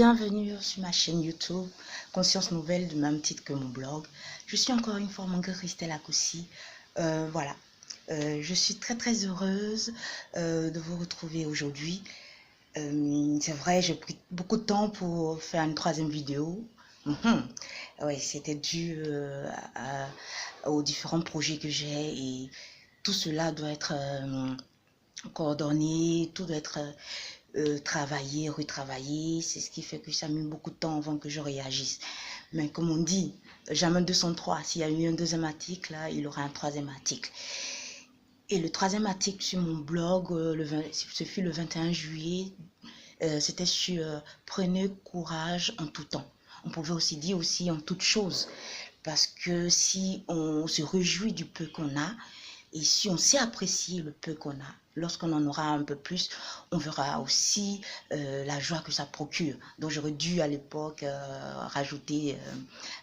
Bienvenue sur ma chaîne YouTube, Conscience Nouvelle, du même titre que mon blog. Je suis encore une fois Mangue Christelle Akoussi. Voilà, je suis très heureuse de vous retrouver aujourd'hui. C'est vrai, j'ai pris beaucoup de temps pour faire une troisième vidéo. Oui, c'était dû aux différents projets que j'ai et tout cela doit être coordonné, tout doit être travailler, retravailler. C'est ce qui fait que ça a mis beaucoup de temps avant que je réagisse. Mais comme on dit, jamais 203. S'il y a eu un deuxième article, là, il y aura un troisième article. Et le troisième article sur mon blog, ce fut le 21 juillet, c'était sur prenez courage en tout temps. On pouvait aussi dire aussi en toute chose. Parce que si on se réjouit du peu qu'on a, et si on sait apprécier le peu qu'on a, lorsqu'on en aura un peu plus, on verra aussi la joie que ça procure. Donc j'aurais dû à l'époque rajouter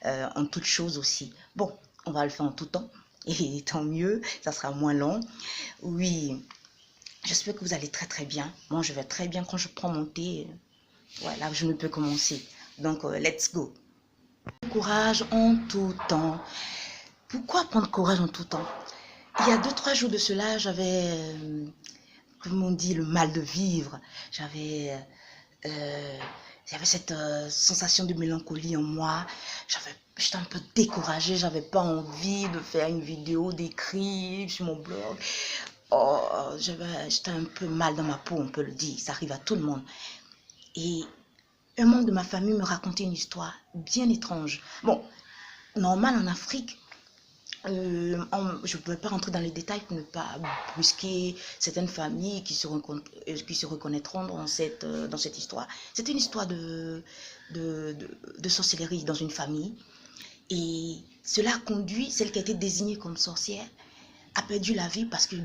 en toute chose aussi. Bon, on va le faire en tout temps. Et tant mieux, ça sera moins long. Oui, j'espère que vous allez très bien. Moi, je vais très bien quand je prends mon thé. Voilà, je ne peux commencer. Donc, let's go. Courage en tout temps. Pourquoi prendre courage en tout temps? Il y a 2-3 jours de cela, j'avais, comme on dit, le mal de vivre. J'avais cette sensation de mélancolie en moi. J'étais un peu découragée, j'avais pas envie de faire une vidéo, d'écrire sur mon blog. Oh, j'étais un peu mal dans ma peau, on peut le dire. Ça arrive à tout le monde. Et un membre de ma famille me racontait une histoire bien étrange. Bon, normal en Afrique. Je ne pouvais pas rentrer dans les détails pour ne pas brusquer certaines familles qui se reconnaîtront dans cette histoire. C'était une histoire de sorcellerie dans une famille. Et cela a conduit, celle qui a été désignée comme sorcière, a perdu la vie parce que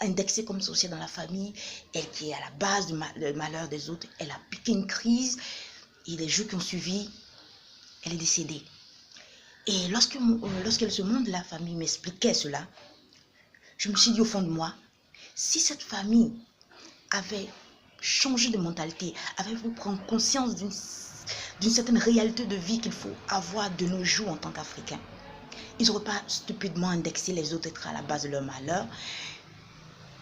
indexée comme sorcière dans la famille, elle qui est à la base du malheur des autres, elle a piqué une crise et les jours qui ont suivi, elle est décédée. Et lorsque ce monde de la famille m'expliquait cela, je me suis dit au fond de moi, si cette famille avait changé de mentalité, avait voulu prendre conscience d'une certaine réalité de vie qu'il faut avoir de nos jours en tant qu'Africains, ils n'auraient pas stupidement indexé les autres êtres à la base de leur malheur.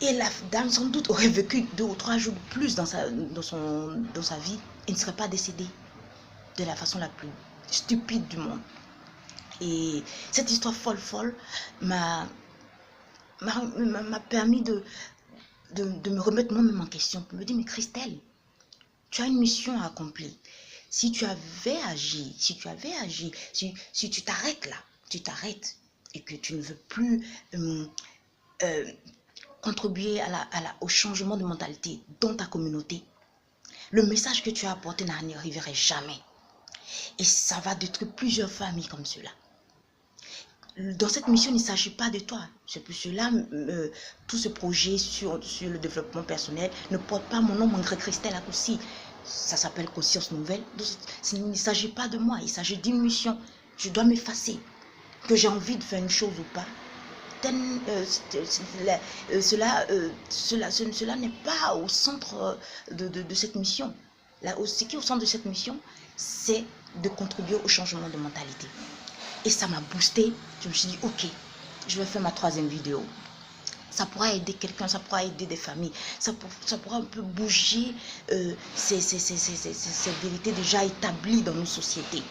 Et la dame sans doute aurait vécu 2 ou 3 jours de plus dans sa vie et ne serait pas décédée de la façon la plus stupide du monde. Et cette histoire folle m'a permis de me remettre moi-même en question, pour me dire, mais Christelle, tu as une mission à accomplir. Si tu avais agi, si tu t'arrêtes là, tu t'arrêtes et que tu ne veux plus contribuer au changement de mentalité dans ta communauté, le message que tu as apporté n'arriverait jamais. Et ça va détruire plusieurs familles comme cela. Dans cette mission, il ne s'agit pas de toi. C'est pour cela, tout ce projet sur le développement personnel ne porte pas mon nom, Mangue Christelle Akoussi. Ça s'appelle Conscience Nouvelle. Donc, il ne s'agit pas de moi, il s'agit d'une mission. Je dois m'effacer. Que j'ai envie de faire une chose ou pas, cela n'est pas au centre de cette mission. Ce qui est au centre de cette mission, c'est de contribuer au changement de mentalité. Et ça m'a boosté. Je me suis dit, ok, je vais faire ma troisième vidéo. Ça pourra aider quelqu'un, ça pourra aider des familles. Ça pourra un peu bouger ces vérités déjà établies dans nos sociétés.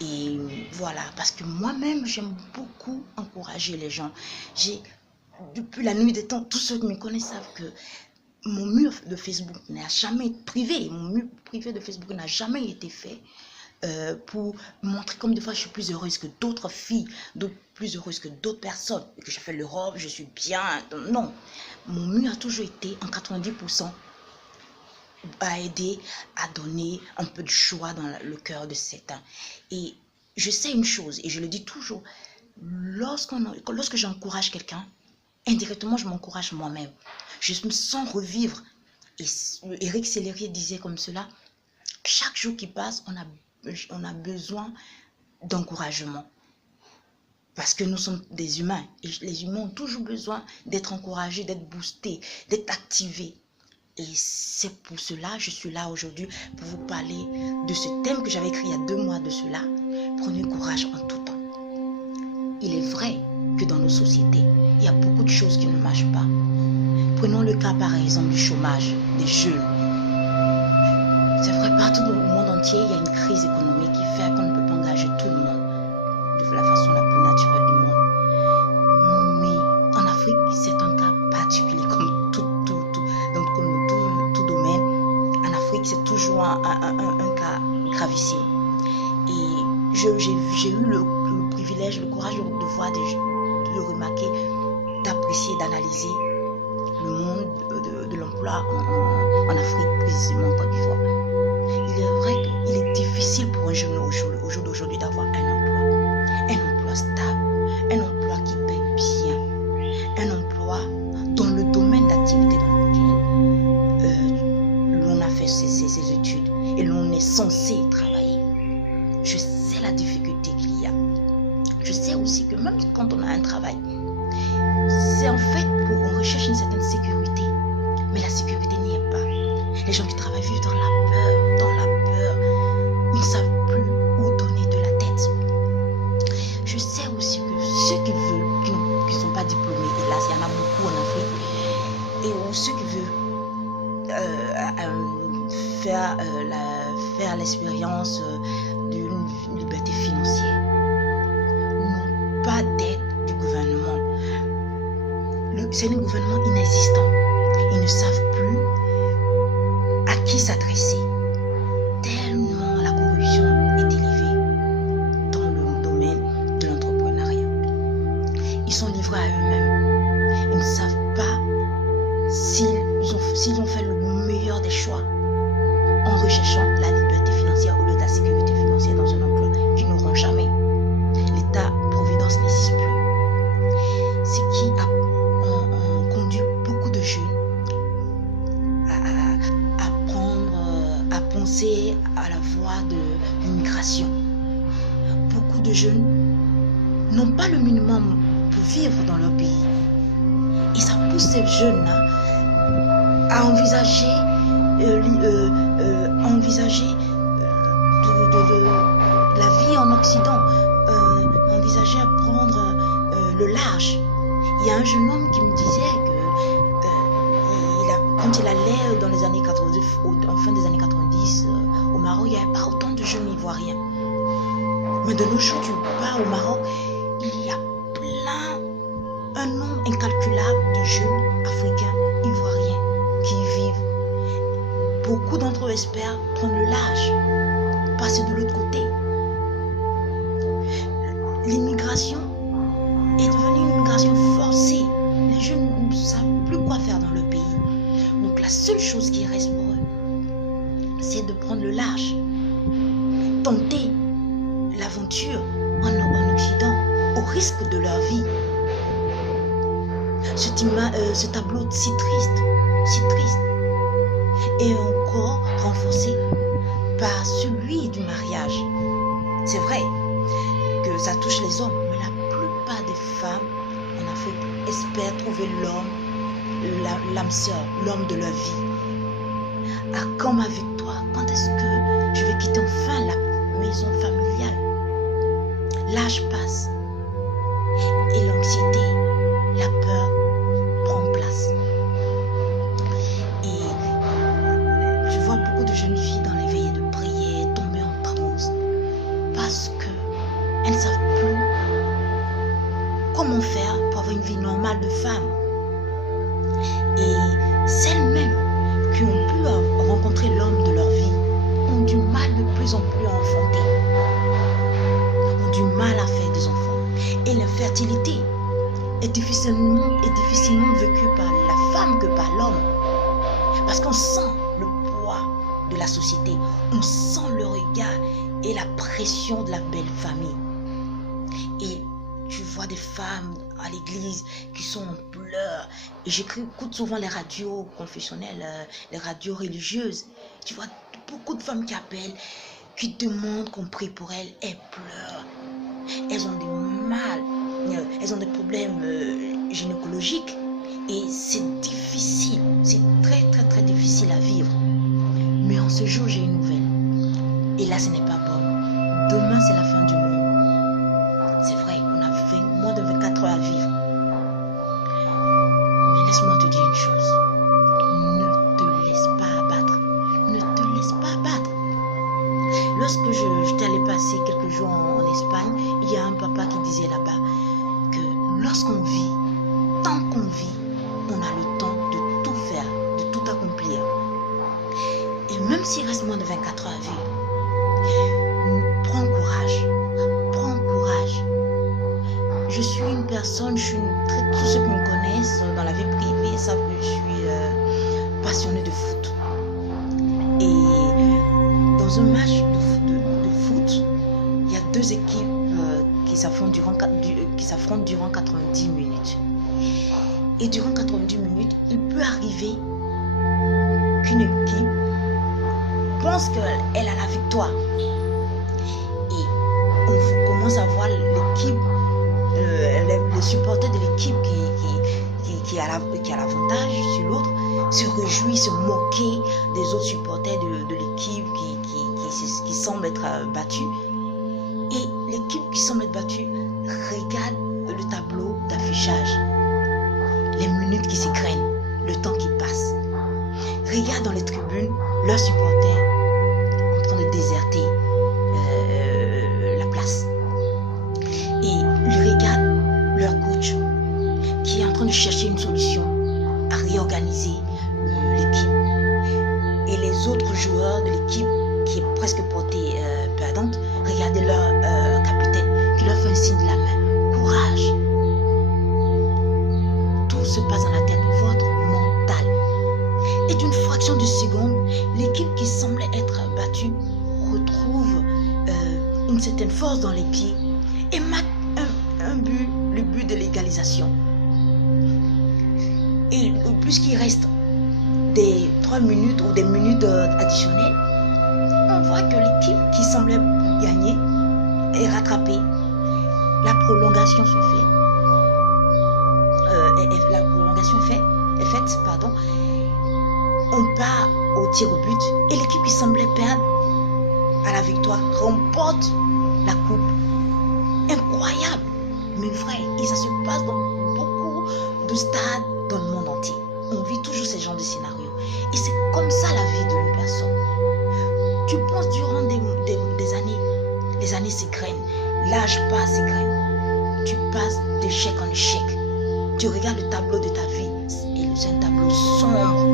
Et voilà, parce que moi-même, j'aime beaucoup encourager les gens. Depuis la nuit des temps, tous ceux qui me connaissent savent que mon mur de Facebook n'a jamais été privé. Mon mur privé de Facebook n'a jamais été fait pour montrer comme des fois je suis plus heureuse que d'autres filles, plus heureuse que d'autres personnes, et que je fais l'Europe, je suis bien. Non, mon mur a toujours été en 90% à aider, à donner un peu de joie dans le cœur de certains. Et je sais une chose, et je le dis toujours, lorsque j'encourage quelqu'un, indirectement je m'encourage moi-même. Je me sens revivre. Et Éric Sellerier disait comme cela, chaque jour qui passe, on a besoin d'encouragement. Parce que nous sommes des humains. Et les humains ont toujours besoin d'être encouragés, d'être boostés, d'être activés. Et c'est pour cela que je suis là aujourd'hui pour vous parler de ce thème que j'avais écrit il y a 2 mois de cela. Prenez courage en tout temps. Il est vrai que dans nos sociétés, il y a beaucoup de choses qui ne marchent pas. Prenons le cas par exemple du chômage, des jeunes. C'est vrai, partout dans le monde entier, il y a une crise économique qui fait qu'on ne peut pas engager tout le monde de la façon la plus naturelle du monde. Mais en Afrique, c'est un cas particulier, comme donc comme tout domaine. En Afrique, c'est toujours un cas gravissime. Et j'ai eu le privilège, le courage de voir, de le remarquer, d'apprécier, d'analyser le monde de l'emploi en Afrique, précisément en Côte d'Ivoire. Il est vrai qu'il est difficile pour un jeune au jour d'aujourd'hui d'avoir un emploi stable, un emploi qui paie bien, un emploi dans le domaine d'activité dans lequel l'on a fait ses études et l'on est censé travailler. Je sais la difficulté qu'il y a. Je sais aussi que même quand on a un travail, c'est en fait pour on recherche une certaine sécurité, mais la sécurité n'y est pas. Les gens qui travaillent vivent dans la peur, ils ne savent plus où donner de la tête. Je sais aussi que ceux qui veulent, qui ne sont pas diplômés, hélas, il y en a beaucoup en Afrique, et ceux qui veulent faire l'expérience d'une liberté financière n'ont pas d'aide du gouvernement. C'est un gouvernement inexistant. Ils ne savent plus à qui s'adresser. Tellement la corruption est élevée dans le domaine de l'entrepreneuriat. Ils sont livrés à eux-mêmes. Ils ne savent pas s'ils ont fait le meilleur des choix en recherchant la liberté financière au lieu de la sécurité financière dans un emploi qu'ils n'auront jamais. L'État-providence n'existe plus. Ce qui a conduit beaucoup de jeunes à penser à la voie de l'immigration. Beaucoup de jeunes n'ont pas le minimum pour vivre dans leur pays. Et ça pousse ces jeunes-là à envisager la vie en Occident, envisager à prendre le large. Il y a un jeune homme qui me disait que quand il allait dans les années 90, en fin des années 90 au Maroc, il n'y avait pas autant de jeunes ivoiriens. Mais de nos jours, tu pars au Maroc, il y a un nombre incalculable de jeunes africains, ivoiriens qui y vivent. Beaucoup d'entre eux espèrent prendre le large, passer de l'autre côté. L'immigration est devenue une immigration forcée. Les jeunes ne savent plus quoi faire dans le pays. Donc la seule chose qui reste pour eux, c'est de prendre le large, tenter l'aventure en Occident au risque de leur vie. Ce tableau si triste, est encore renforcé par celui du mariage. C'est vrai que ça touche les hommes, mais la plupart des femmes en Afrique espèrent trouver l'homme, l'âme sœur, l'homme de leur vie. À quand ma victoire? Quand est-ce que je vais quitter enfin la maison familiale? L'âge passe et l'anxiété, la peur prend place. Et je vois beaucoup de jeunes filles dans les veillées de prière tomber en transe parce qu'elles ne savent plus comment faire pour avoir une vie normale de femme. Et celles-mêmes qui ont pu rencontrer l'homme de leur vie ont du mal de plus en plus à enfanter, ont du mal à faire des enfants. Et l'infertilité est difficilement vécue par la femme que par l'homme. Parce qu'on sent le poids de la société, on sent le regard et la pression de la belle famille. Et tu vois des femmes à l'église qui sont en pleurs. Et j'écoute souvent les radios confessionnelles, les radios religieuses. Tu vois beaucoup de femmes qui appellent, qui demandent qu'on prie pour elles. Elles pleurent. Elles ont des mal, elles ont des problèmes gynécologiques Et c'est difficile, c'est très très très difficile à vivre. Mais en ce jour, j'ai une nouvelle. Et là, ce n'est pas bon. Demain, c'est la fin du monde. C'est vrai, on a moins de 24 heures à vivre. Mais laisse-moi te dire une chose. Ne te laisse pas abattre. Ne te laisse pas abattre. Lorsque je t'allais passer quelques jours en Espagne, il y a un papa qui disait là-bas que lorsqu'on vit, tant qu'on vit, on a le temps de tout faire, de tout accomplir. Et même s'il reste moins de 24 heures à vivre, prends courage. Prends courage. Je suis une personne, tous ceux qui me connaissent dans la vie privée savent que je suis passionnée de foot. Et dans un match de foot, il y a deux équipes qui s'affrontent durant 90 minutes. Et durant 90 minutes, il peut arriver qu'une équipe pense qu'elle a la victoire. Et on commence à voir l'équipe, les supporters de l'équipe qui a l'avantage sur l'autre se réjouir, se moquer des autres supporters de l'équipe qui semble être battue. Et l'équipe qui semble être battue regarde le tableau d'affichage, les minutes qui s'égrènent, le temps qui passe. Regarde dans les tribunes leurs supporters en train de déserter la place. Et ils regardent leur coach qui est en train de chercher une solution à réorganiser l'équipe. Et les autres joueurs de l'équipe qui est presque portée perdante, regardez leur capitaine qui leur fait un signe de la main. Courage. Tout se passe dans la tête, votre mental. Et d'une fraction de seconde, l'équipe qui semblait être battue retrouve une certaine force dans les pieds et marque le but de l'égalisation. Et puisqu'il reste des 3 minutes ou des minutes additionnelles, on voit que l'équipe qui semblait gagner est rattrapée. La prolongation se fait. La prolongation est faite, pardon. On part au tir au but et l'équipe qui semblait perdre à la victoire remporte la coupe. Incroyable, mes frères, et ça se passe dans beaucoup de stades dans le monde entier. On vit toujours ce genre de scénario. Et c'est comme ça la vie d'une personne. Tu penses durant des années, les années s'égrènent, l'âge passe, s'égrène. Tu passes d'échec en échec. Tu regardes le tableau de ta vie et c'est un tableau sombre.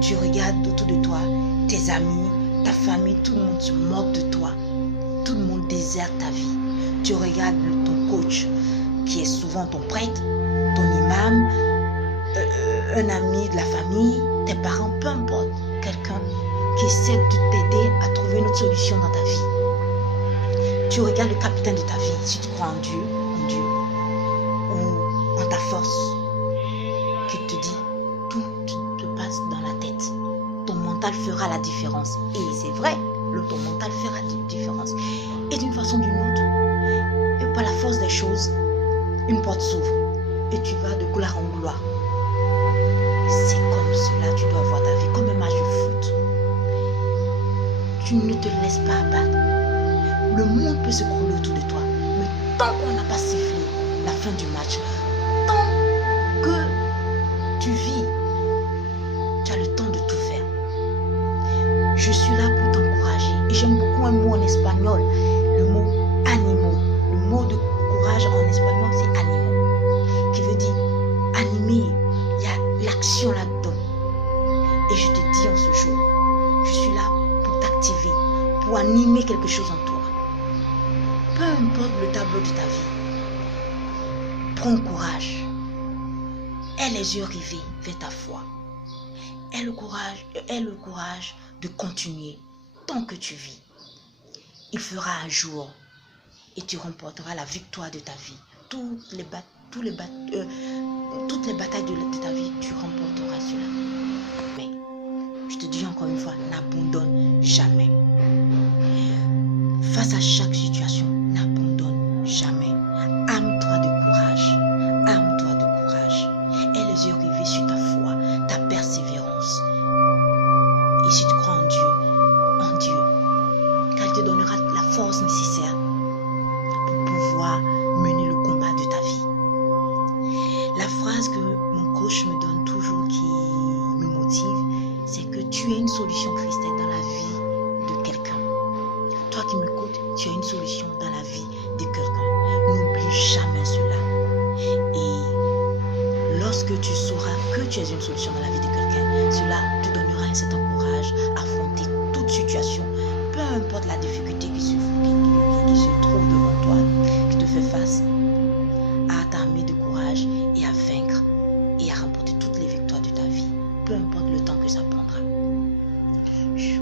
Tu regardes autour de toi, tes amis, ta famille, tout le monde se moque de toi. Tout le monde déserte ta vie. Tu regardes ton coach, qui est souvent ton prêtre, ton imam, un ami de la famille, tes parents, peu importe, quelqu'un qui essaie de t'aider à trouver une autre solution dans ta vie. Tu regardes le capitaine de ta vie, si tu crois en Dieu, ou en ta force, qui te dit, tout te passe dans la tête. Ton mental fera la différence. Et c'est vrai, ton mental fera la différence. Et d'une façon ou d'une autre, et par la force des choses, une porte s'ouvre et tu vas de gloire en gloire. C'est comme cela, tu dois voir ta vie comme un match de foot. Tu ne te laisses pas abattre. Le monde peut se crouler autour de toi, mais tant qu'on n'a pas sifflé la fin du match, tant que tu vis, tu as le temps de tout faire. Je suis là pour t'encourager. Et j'aime beaucoup un mot en espagnol, le mot ánimo. Le mot de courage en espagnol, c'est ánimo, qui veut dire animer. Il y a l'action là-dedans. Et je te dis en ce jour, je suis là pour t'activer, pour animer quelque chose en toi. Peu importe le tableau de ta vie, prends courage. Aie les yeux rivés vers ta foi. Aie le courage de continuer tant que tu vis. Il fera un jour et tu remporteras la victoire de ta vie. Toutes les batailles de ta vie, tu remporteras cela. Mais je te dis encore une fois, n'abandonne jamais. Face à chaque situation, n'abandonne jamais. Arme-toi de courage. Arme-toi de courage. solution, Christelle, dans la vie de quelqu'un. Toi qui m'écoutes, tu as une solution dans la vie de quelqu'un. N'oublie jamais cela. Et lorsque tu sauras que tu es une solution dans la vie de quelqu'un, cela te donnera un certain courage à affronter toute situation, peu importe la difficulté qui se trouve devant toi, qui te fait face, à t'armer de courage et à vaincre et à remporter toutes les victoires de ta vie, peu importe le temps que ça prendra.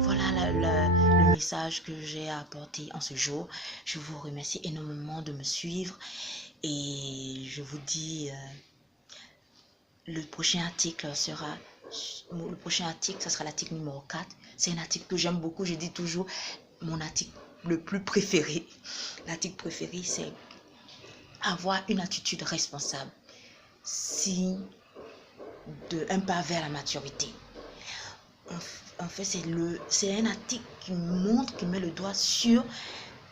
Voilà le message que j'ai à apporter en ce jour. Je vous remercie énormément de me suivre et je vous dis le prochain article sera ça sera l'article numéro 4. C'est un article que j'aime beaucoup. Je dis toujours mon article le plus préféré. L'article préféré, c'est avoir une attitude responsable, signe d'un pas vers la maturité. En fait, c'est un article qui montre, qui met le doigt sur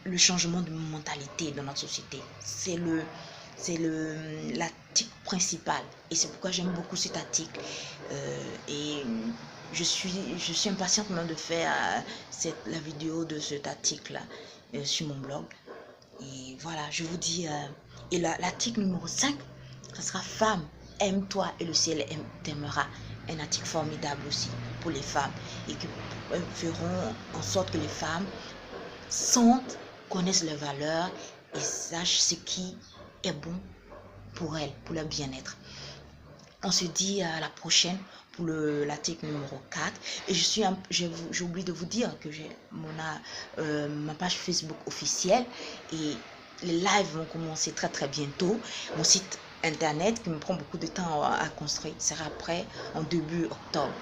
le changement de mentalité dans notre société. C'est l'article principal et c'est pourquoi j'aime beaucoup cet article. Et je suis impatiente maintenant de faire la vidéo de cet article là sur mon blog. Et voilà, je vous dis, et l'article numéro 5, ça sera Femme, aime-toi et le ciel t'aimera. Un article formidable aussi pour les femmes et qui feront en sorte que les femmes sentent, connaissent leurs valeurs et sachent ce qui est bon pour elles, pour leur bien-être. On se dit à la prochaine pour l'article numéro 4. Et j'ai oublié de vous dire que j'ai ma page Facebook officielle et les lives vont commencer très très bientôt. Mon site internet qui me prend beaucoup de temps à construire sera prêt en début octobre.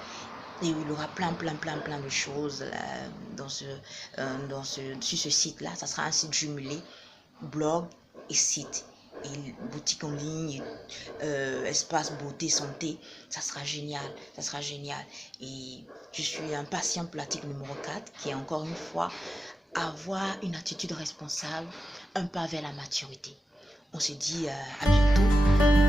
Et il y aura plein de choses là, sur ce site-là. Ça sera un site jumelé, blog et site. Et boutique en ligne, espace beauté, santé, ça sera génial. Et je suis impatiente pour l'article numéro 4 qui est encore une fois avoir une attitude responsable, un pas vers la maturité. On se dit à bientôt.